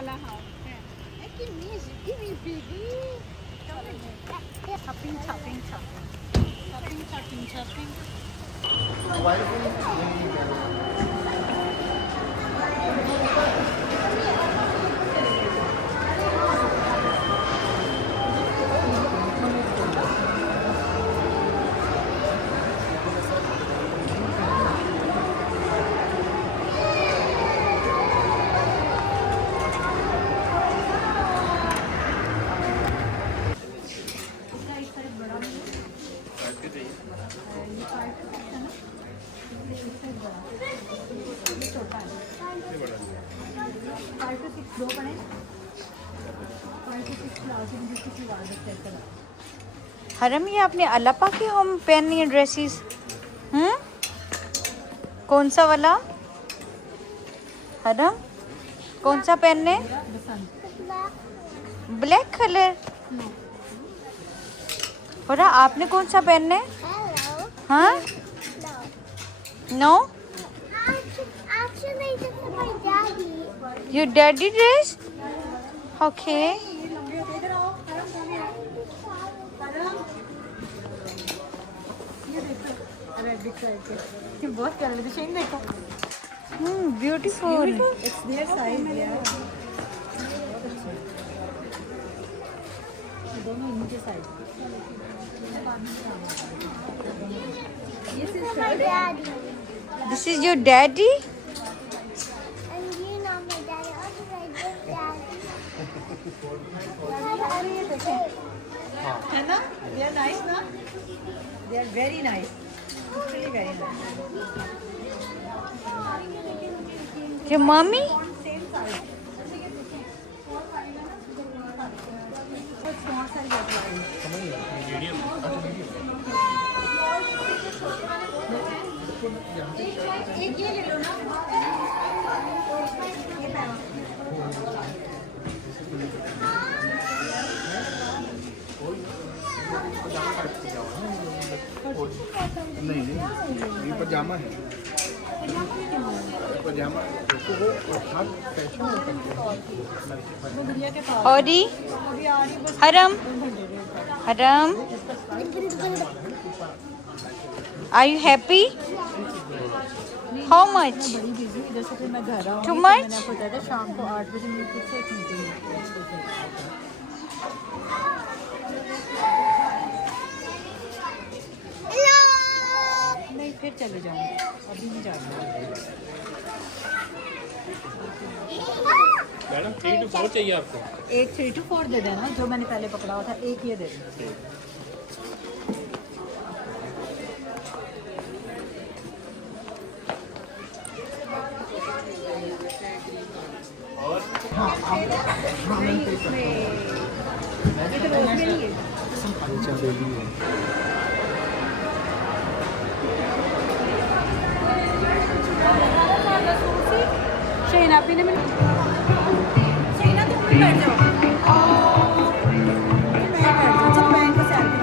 Mala house. É que mesmo, que me pedi. Shopping, shopping, shopping. Shopping, shopping, shopping. हरम, ये आपने अलापा की हम पहननी है ड्रेसेस? कौन सा वाला हरम? कौन सा पहनने? Black colour. और आपने कौन सा पहनने? हाँ? No? Actually, this is my daddy. Your daddy dress? Okay. बहुत प्यारा लगता है। शेन देखो। Beautiful. It's their size, yeah. दोनों इनके size. This is my daddy. This is your daddy? And you know my daddy. Also my big daddy. है ना? They are nice ना? They are very nice. Really very nice. Your mommy? Same size. But small size as well. एक ये ले लो ना। ये पहनो। नहीं नहीं, ये पजामा है। पजामा तो वो हर फैशन में और हरम, हरम, are you happy? How much? बड़ी बिजी इधर से फिर मैं घर आऊँ। Too much? मैंने आपको बताया था शाम को 8 बजे मेरी फिर से एक मीटिंग है। नहीं फिर चले जाऊँगी, अभी नहीं जाऊँगी। मैडम 3 to 4 चाहिए आपको? एक 3 to 4 दे देना, जो मैंने पहले पकड़ा हुआ था एक ये दे देना। शहीना पीने में शहीना तुम भी बैठ जाओ। चलो बैंक को salary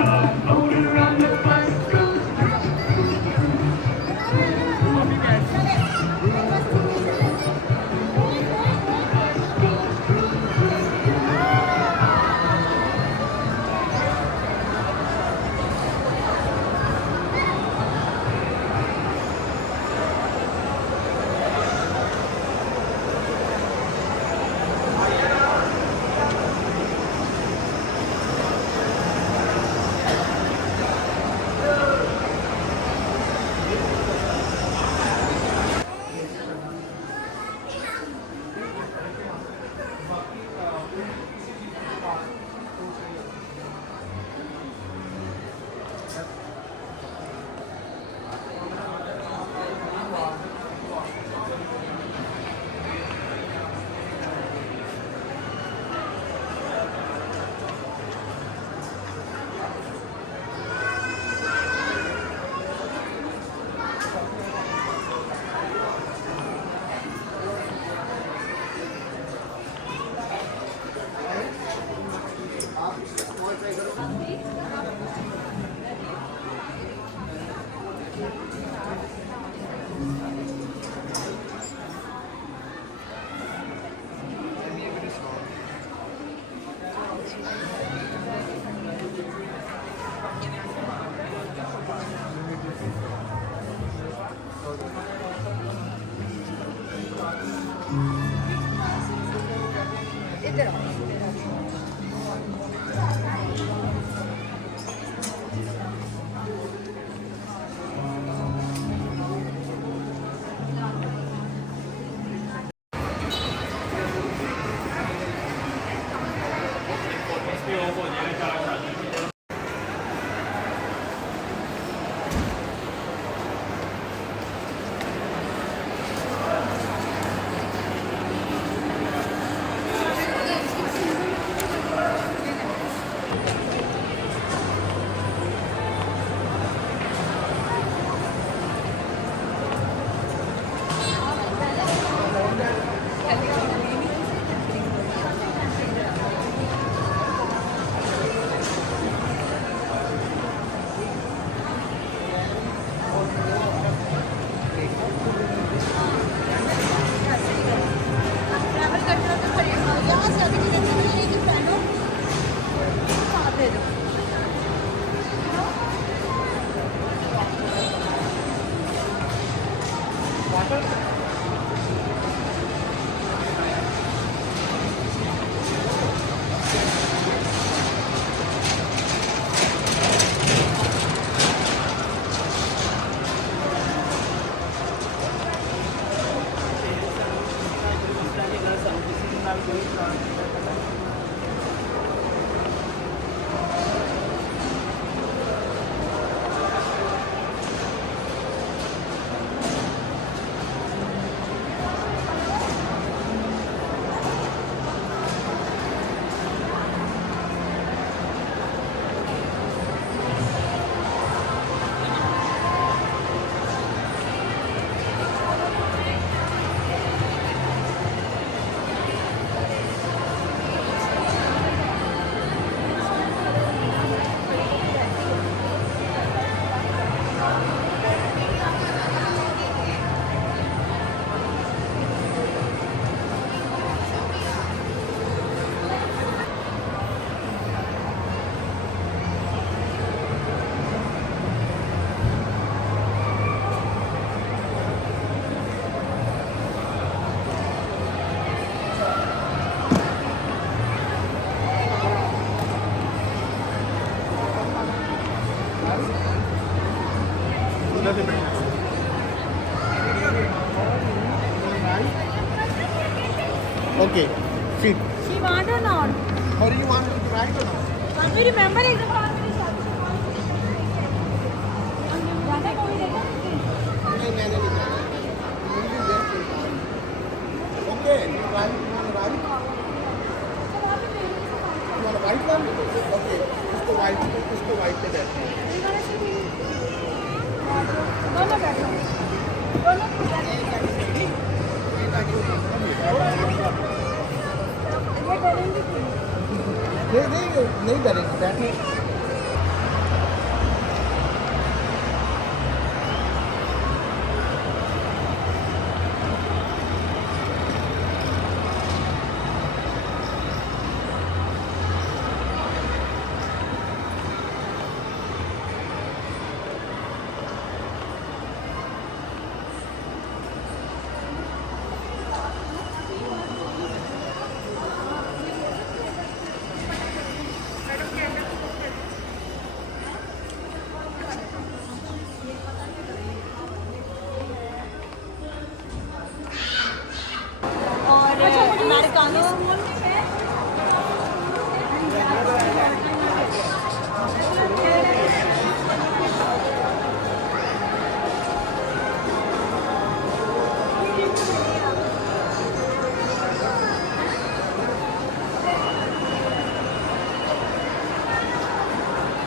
Okay, sit. She want or not? Or you want to try or not? Can we remember एक दफा मेरी शादी से कौन ज़्यादा मूवी देखा? नहीं, मैंने नहीं देखा। Okay, you want right? You want a white one? Okay, उसको white पे बैठना है। दोनों बैठो। दोनों बैठो। ये डरेंगी नहीं डरेंगे, बैठो।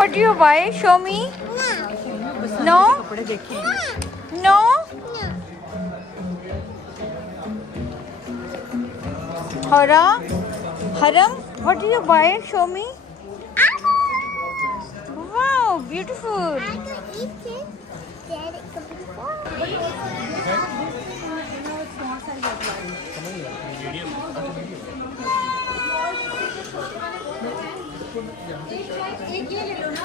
What do you buy? Show me. No? No? Haram, what do you buy? Show me. Wow, beautiful. I can eat it. Dad, it could be fun. एक ये ले लो ना।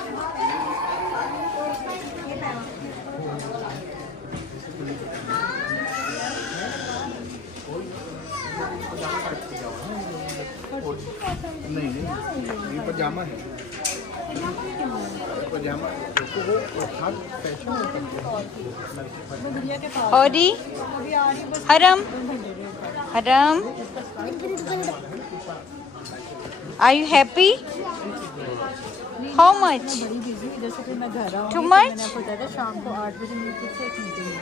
नहीं नहीं, ये पजामा है। पजामा देखो वो हर फैशन में करते हैं। Odi, Haram, Haram, are you happy? How much? बड़ी बिजी इधर से फिर मैं घर आऊँ Too much? मैंने आपको बताया था शाम को 8 बजे मेरी फिर से एक मीटिंग है।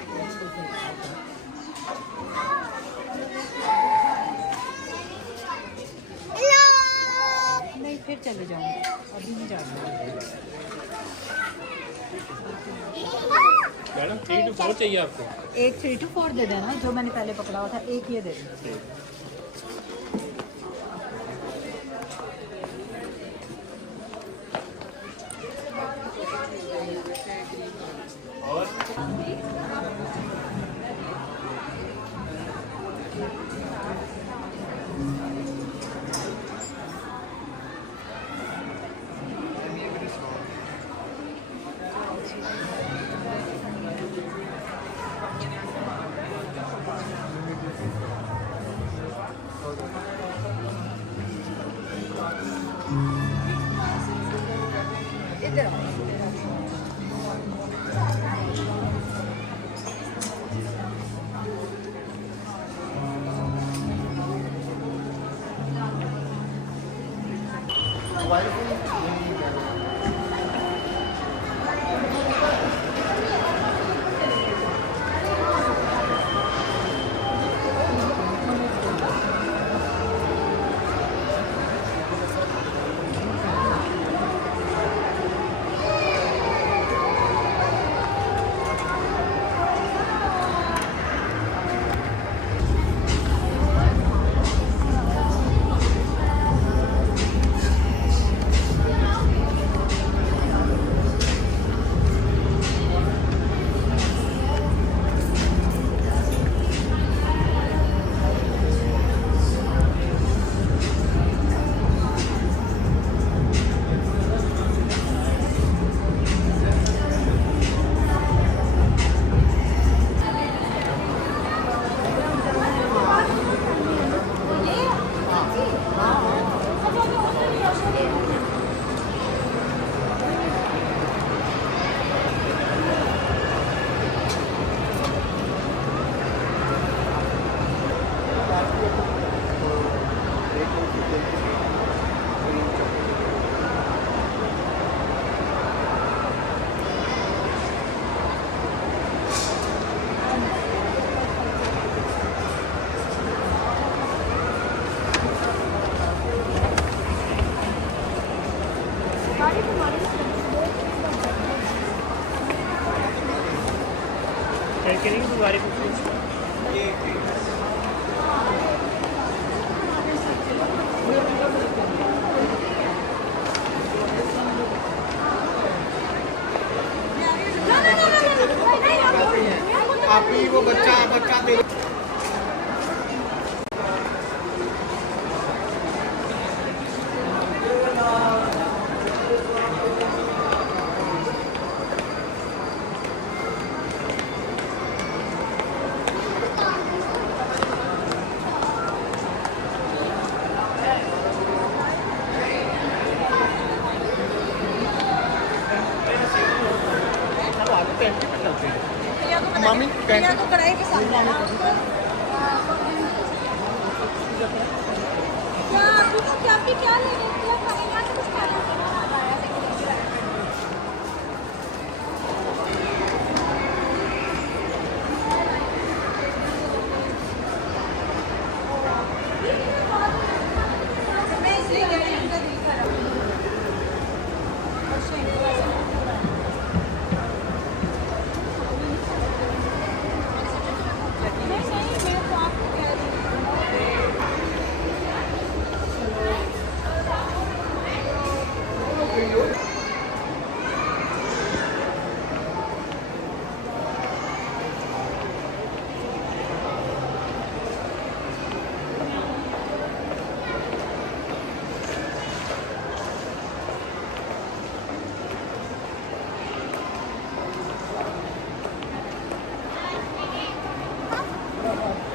नहीं फिर चले जाऊँगी, अभी नहीं जाना। मैडम 3 to 4 चाहिए आपको? एक 3 to 4 दे देना, जो मैंने पहले पकड़ा हुआ था एक ये दे देना। आप ही वो बच्चा दे मामी तो कढ़ाई के साथ क्या अभी तो क्या लेने यहाँ से कुछ खाना Papa,